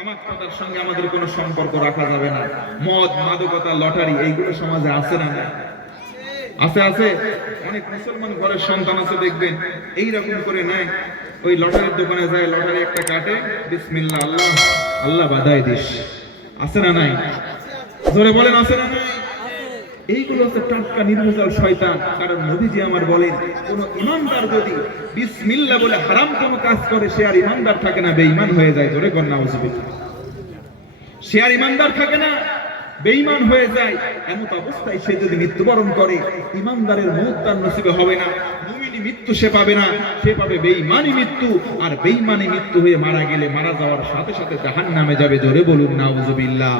তামাকতার সঙ্গে আমাদের কোনো সম্পর্ক রাখা যাবে না। মদ, মাদকতা, লটারি এইগুলো সমাজে আছে না? আছে আছে। অনেক মুসলমান ঘরের সন্তান আছে, দেখবেন এইরকম করে নেয়, ওই লটারির দোকানে যায়, লটারি একটা কাটে, বিসমিল্লাহ, আল্লাহ আল্লাহ বাধাই দিস। আছে না নাই? জোরে বলেন আছে না নাই? এইগুলো হচ্ছে টাটকা নির্ভেজাল শয়তান। কারণ নবীজি আমার বলেন, কোন ইমানদার যদি বিসমিল্লাহ বলে হারাম কোনো কাজ করে, সে আর ইমানদার থাকে না, বেঈমান হয়ে যায়। জোরে কর নাউজুবিল্লাহ। সে আর ইমানদার থাকে না, বেঈমান হয়ে যায়। এমত অবস্থায় সে যদি মৃত্যুবরণ করে, ইমানদারের মওত তার নসিবে হবে না, মুমিনি মৃত্যু সে পাবে না, সে পাবে বেঈমানি মৃত্যু। আর বেঈমানি মৃত্যু হয়ে মারা গেলে মারা যাওয়ার সাথে সাথে জাহান্নামে যাবে। জোরে বলুন নাউজুবিল্লাহ।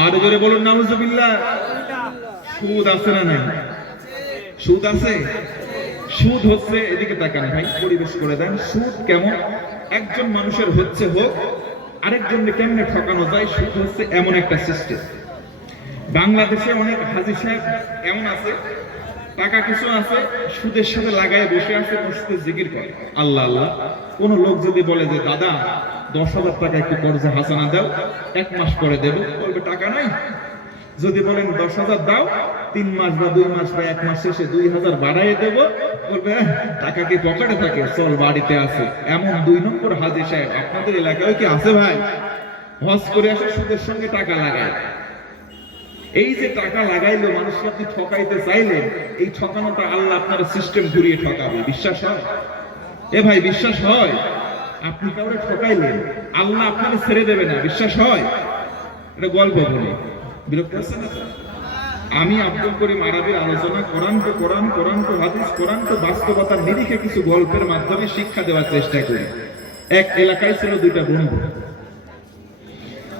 আর জোরে বলুন নাউজুবিল্লাহ। সুদ আছে না নাই? সুদ আছে। সুদ হচ্ছে, এদিকে তাকান ভাই, পরিবেশ করে দেন। সুদ কেমন? একজন মানুষের হচ্ছে হোক, আরেকজনকে কেমনে ঠকানো যায়, সুদ হচ্ছে এমন একটা সিস্টেম। বাংলাদেশে অনেক হাজী সাহেব এমন আছে, টাকা কিছু আছে, সুদের সাথে লাগায় বসে আছে, মসজিদে জিকির করে আল্লাহ আল্লাহ। কোন লোক যদি বলে যে দাদা 10,000 টাকা একটু কর্জে হাসানা দাও, 1 মাস পরে দেব, বলবে টাকা নাই। যদি বলেন 10,000 দাও, 3 মাস বা 2 মাস বা 1 মাস শেষে 2,000 বাড়াইয়ে দেব, বলবে টাকা কি পকেটে থাকে, চল বাড়িতে আছে। এমন 2 নম্বর হাজী সাহেব আপনাদের এলাকায় কি আছে ভাই? হজ করে আসে, সুদের সঙ্গে টাকা লাগায়। এই যে টাকা লাগাইলো, মানুষকে আপনি ঠকাইতে চাইলেন, এই ঠকানোটা আল্লাহ আপনার সিস্টেম ঘুরিয়ে ঠকাবে। বিশ্বাস হয়? এ ভাই বিশ্বাস হয়? আপনি কাউকে ঠকাইলেন, আল্লাহ আপনাকে ছেড়ে দেবে না। বিশ্বাস হয়? এটা গল্প বলি, বিরক্ত হচ্ছে না? আমি আব্দুল করিম আরবির আলোচনা কোরআন তো হাদিস, কোরআন তো বাস্তবতার নিরিখে কিছু গল্পের মাধ্যমে শিক্ষা দেওয়ার চেষ্টা করি। এক এলাকায় ছিল 2টা বন্ধু,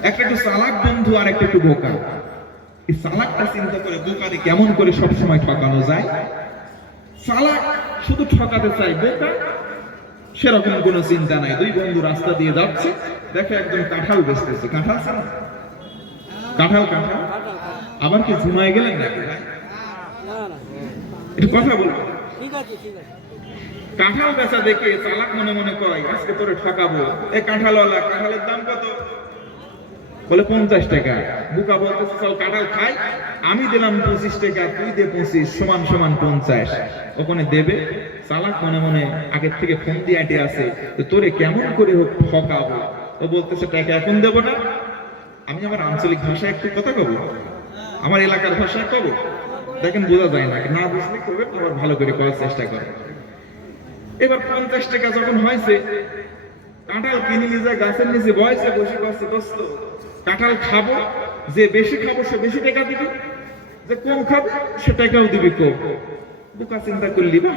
একটা একটু চালাক বন্ধু আর একটা একটু বোকা। এই চালাকটা চিন্তা করে বোকারে কেমন করে সবসময় ঠকানো যায়। চালাক শুধু ঠকাতে চায়, বোকা সেরকম কোনো চিন্তা নাই। 2 বন্ধু রাস্তা দিয়ে যাচ্ছে, দেখে একজন কাঁঠাল বেচতেছে। কাঁঠাল কাঁঠাল কাঁঠাল আবার কি ঘুমায় গেলেন নাকি? একটু কথা বলবো। কাঁঠাল বেচা দেখে চালাক মনে মনে কয়, আজকে তোরে ঠকাবো। এ কাঁঠালওয়ালা, কাঁঠালের দাম কত? বলে 50 টাকা। বোকা বলতেছে চল কাঁঠাল খাই। আমি দিলাম 25 টাকা, তুই দে 25, সমান সমান 50। ওখানে দেবে। চালাক মনে মনে আগের থেকে ফোন দিয়ে আটে আছে, তো তোরে কেমন করে হোক ঠকাবো। ও বলতেছে টাকা এখন দেবো না, আমি আমার আঞ্চলিক ভাষায় একটু কথা কব, আমার এলাকার ভাষায় কব। দেখেন বোঝা যায় না, না বুঝলে করবেন, আবার ভালো করে করার চেষ্টা করে। এবার 50 টাকা যখন হয়েছে, কাঁঠাল কিনে নিয়ে যায়, গাছের নিচে বয়সে বসে বসে, দোস্ত কাঁঠাল খাবো, যে বেশি খাবো সে বেশি টাকা দিবি, যে কম খাবো সে টাকাও দিবি কম। বোকা চিন্তা করলি, বা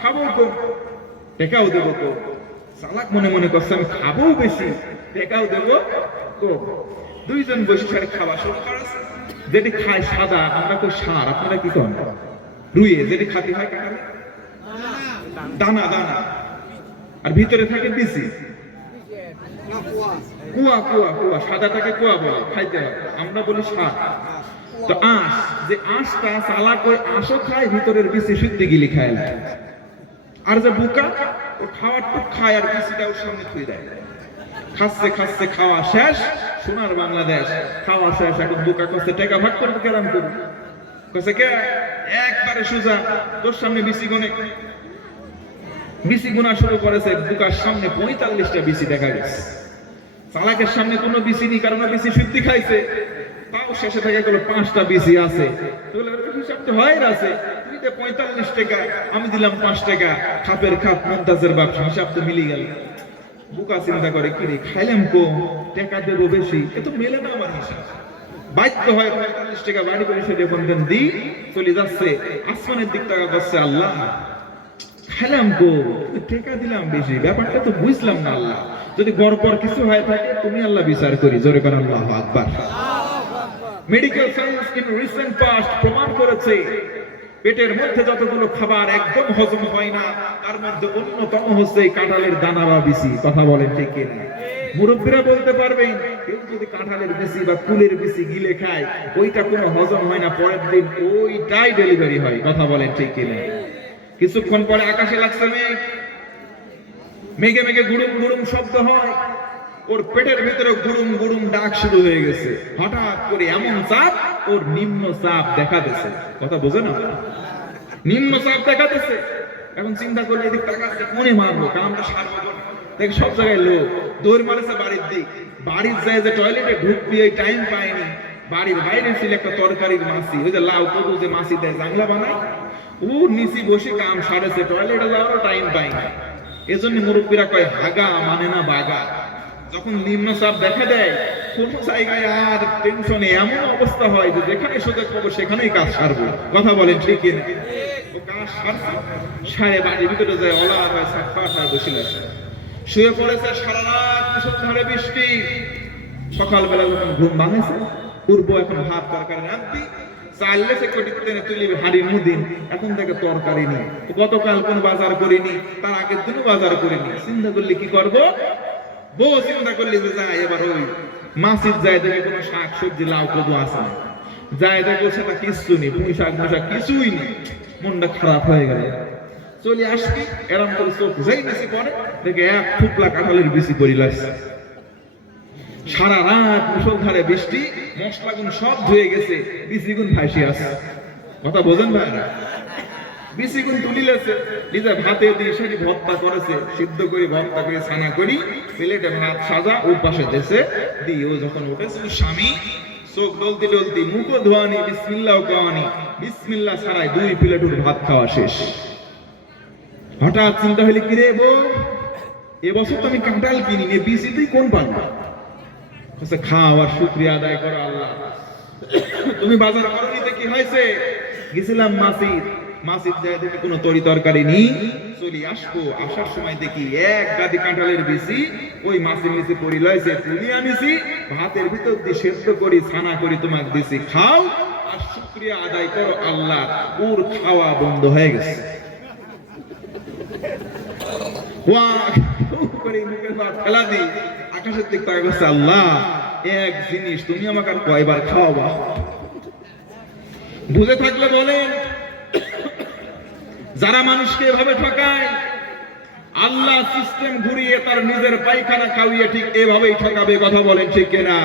খাবো কম, টাকাও দেবো কম। চালাক মনে মনে করছে আমি খাবো বেশি, টাকাও দেবো কম। 2 জন বসে সারে খাওয়া শুরু করেছে। যেটি খায় সাদা, আমরা কই সার, আপনারা কি করেন? রুইয়ে যেটি খাতি হয় কাঁঠালে দানা দানা, আর ভিতরে থাকে বিচি, কুয়া কুয়া কুয়া, সাদাটাকে কুয়া বলে, খাইতে হয়, আমরা বলি সার। তো আঁশ, যে আঁশটা চালাক ওই আঁশও খায়, ভিতরের বিচি শুদ্ধি গিলি খায় না। আর যে বোকা, ও খাওয়ার টুক খায় আর বিচিটা ওর সামনে থুই দেয়। খাচ্ছে খাচ্ছে, খাওয়া শেষ। সোনার বাংলাদেশ, খাওয়া শেষ। এখন বোকা কচ্ছে টাকা ভাগ করবো কেরাম করবো, কচ্ছে কে একবারে সোজা তোর সামনে বিচি গনে। বিচি গোনা শুরু করেছে, বোকার সামনে 45টা বিচি দেখা গেছে। চালাকের সামনে কোনো বিচি নেই, কারণ বিচি শুদ্ধি খাইছে। তাও শেষে থেকে গেল 5টা বিচি আছে। হিসাব তো হয় আছে, তুই দে 45 টাকা, আমি দিলাম 5 টাকা, খাপের খাপ মন্তাজের বাপ, হিসাব তো মিলি গেল। বোকা চিন্তা করে কি রে, খাইলাম কম, টাকা দেবো বেশি, এ তো মেলে না আমার হিসাব। বাধ্য হয় 45 টাকা বাড়ি করে সে যখন দি চলে যাচ্ছে, আসমানের দিক টাকা করছে, আল্লাহ খাইলাম কম, টাকা দিলাম বেশি, ব্যাপারটা তো বুঝলাম না আল্লাহ। যদি গড়পর কিছু হয়ে থাকে তুমি আল্লাহ বিচার করি। জোরে করেন আল্লাহু আকবার। Medical science in recent past প্রমাণ করেছে, পেটের মধ্যে যতগুলো খাবার একদম হজম হয় না, তার মধ্যে অন্যতম হচ্ছে কাঁঠালের দানা বা বিচি। কথা বলেন ঠিক কিনা? মুরব্বীরা বলতে পারবেন, কেউ যদি কাঁঠালের বিচি বা কুলের বিচি গিলে খায়, ওইটা কোনো হজম হয় না, পরের দিন ওইটাই ডেলিভারি হয়। কথা বলেন ঠিক কিনা? কিছুক্ষণ পরে আকাশে লাগছে মেঘ, মেঘে মেঘে গুড়ুম গুড়ুম শব্দ হয়, ওর পেটের ভিতরে গুড়ুম গুড়ুম ডাক শুরু হয়ে গেছে। হঠাৎ করে এমন চাপ, ওর নিম্ন চাপ দেখা দিয়েছে। কথা বোঝে না? নিম্ন চাপ দেখা দিয়েছে। এখন চিন্তা করলে এদিক তাকাচ্ছে, কোনে মারবো, কামটা সারবো কোনে? দেখ সব জায়গায় লোক, দৌড় মারেছে বাড়ির দিক। বাড়ির যায় যে টয়লেটে ঢুকবি, এই টাইম পায়নি। বাড়ির বাইরে ছিল একটা তরকারির মাছি, ওই যে লাউ কদু যে মাছি দেয়, জাংলা বানায়, ও নিচি বসে কাম সারেছে, টয়লেটে যাওয়ারও টাইম পায়নি। এজন্য মুরব্বীরা কয় হাগা মানে না বাগা। যখন নিম্ন চাপ দেখা দেয়, কোন জায়গায় আর টেনশনে এমন অবস্থা হয় যে যেখানে সুযোগ পাবো সেখানেই কাজ সারবো। কথা বলেন ঠিক কিনা? ও কাজ সারছে, সারে বাড়ির ভিতরে যায়, অলা হয়, সাফাট হয়, বসিল আসে, শুয়ে পড়েছে। সারা রাত মুষলধারে বৃষ্টি। সকালবেলা যখন ঘুম ভাঙেছে, পূর্ব এখন ভাত তরকারি রাঁধবি, চাইলে সে কটিতে তুলি হাড়ির মুদিন, এখন থেকে তরকারি নেই। গতকাল কোন বাজার করিনি, তার আগের দিনও বাজার করিনি। চিন্তা করলে কি করবো? বউ চিন্তা করলি যে যায় এবার ওই মাসির যায় দেখে কোনো শাক সবজি লাউ কদু আছে না, যায় দেখো সেটা কিচ্ছু নেই, পুঁই শাক মশাক কিছুই নেই। মনটা খারাপ হয়ে গেল। চলে আসবি, এরম করে চোখ যাই বেশি পরে দেখে এক ফুকলা কাঁঠালের বেশি করিল আসছে। সারা রাত মুষলধারে বৃষ্টি, মশলা গুণ সব ধুয়ে গেছে, বিচি গুণ ভাসি আছে। কথা বোঝেন ভাইরা? বিচি গুণ তুলিলেছে, নিজে ভাতে দিয়ে সেটি ভর্তা করেছে, সিদ্ধ করে ভর্তা করে ছানা করি, প্লেটে ভাত সাজা ও পাশে দেশে দিয়ে। ও যখন উঠেছে স্বামী, চোখ ডলতি ডলতি, মুখ ধোয়ানি, বিসমিল্লাহ কাওয়ানি, বিসমিল্লাহ ছাড়াই 2 প্লেট ভাত খাওয়া শেষ। হঠাৎ চিন্তা হইলে, কি রে বউ, এবছর তো আমি কাঁঠাল কিনি, বিচি তুই কোন পারবা? খাওয়ার শুকরিয়া আদায় করো আল্লাহ। তুমি বাজার করনি, কি হয়েছে? গেছিলাম মাসিদ যায় দেখি কোনো তরি তরকারি নেই, চলি আসবো, আসার সময় দেখি এক গাদি কাঁঠালের বিচি ওই মাছের নিচে পড়ি লইছে, তুলি আনিছি, ভাতের ভিতর দিয়ে সেদ্ধ করি, ছানা করি তোমাকে দিছি, খাও আর শুকরিয়া আদায় করো আল্লাহ। ওর খাওয়া বন্ধ হয়ে গেছে। ফেলা দি আকাশের দিক তাকা করছে, আল্লাহ এক জিনিস তুমি আমাকে আর কয়বার খাওয়াবা? বুঝে থাকলে বলেন, যারা মানুষকে এভাবে ঠকায়, আল্লাহ সিস্টেম ঘুরিয়ে তার নিজের পায়খানা খাওয়িয়ে ঠিক এভাবেই ঠকাবে। কথা বলেন ঠিক কিনা?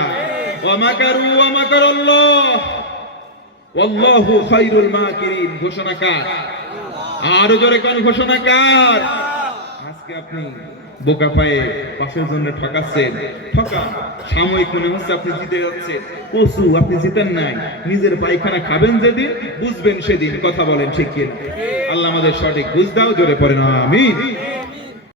ওয়া মাকারু ওয়া মাকারাল্লাহ ওয়াল্লাহু খায়রুল মাকিরিন। ঘোষণা কার? আরো জোরে কোন ঘোষণা কার? আজকে আপনি বোকা পায়ে পাশের জন্য ঠকাচ্ছেন, ঠকা সাময়িক মনে হচ্ছে আপনি জিতে যাচ্ছেন, কসু আপনি জিতেন নাই। নিজের পায়খানা খাবেন যেদিন, বুঝবেন সেদিন। কথা বলেন ঠিক কিনা? আল্লাহ আমাদের সঠিক বুঝ দাও, জোরে পড়েন আমিন।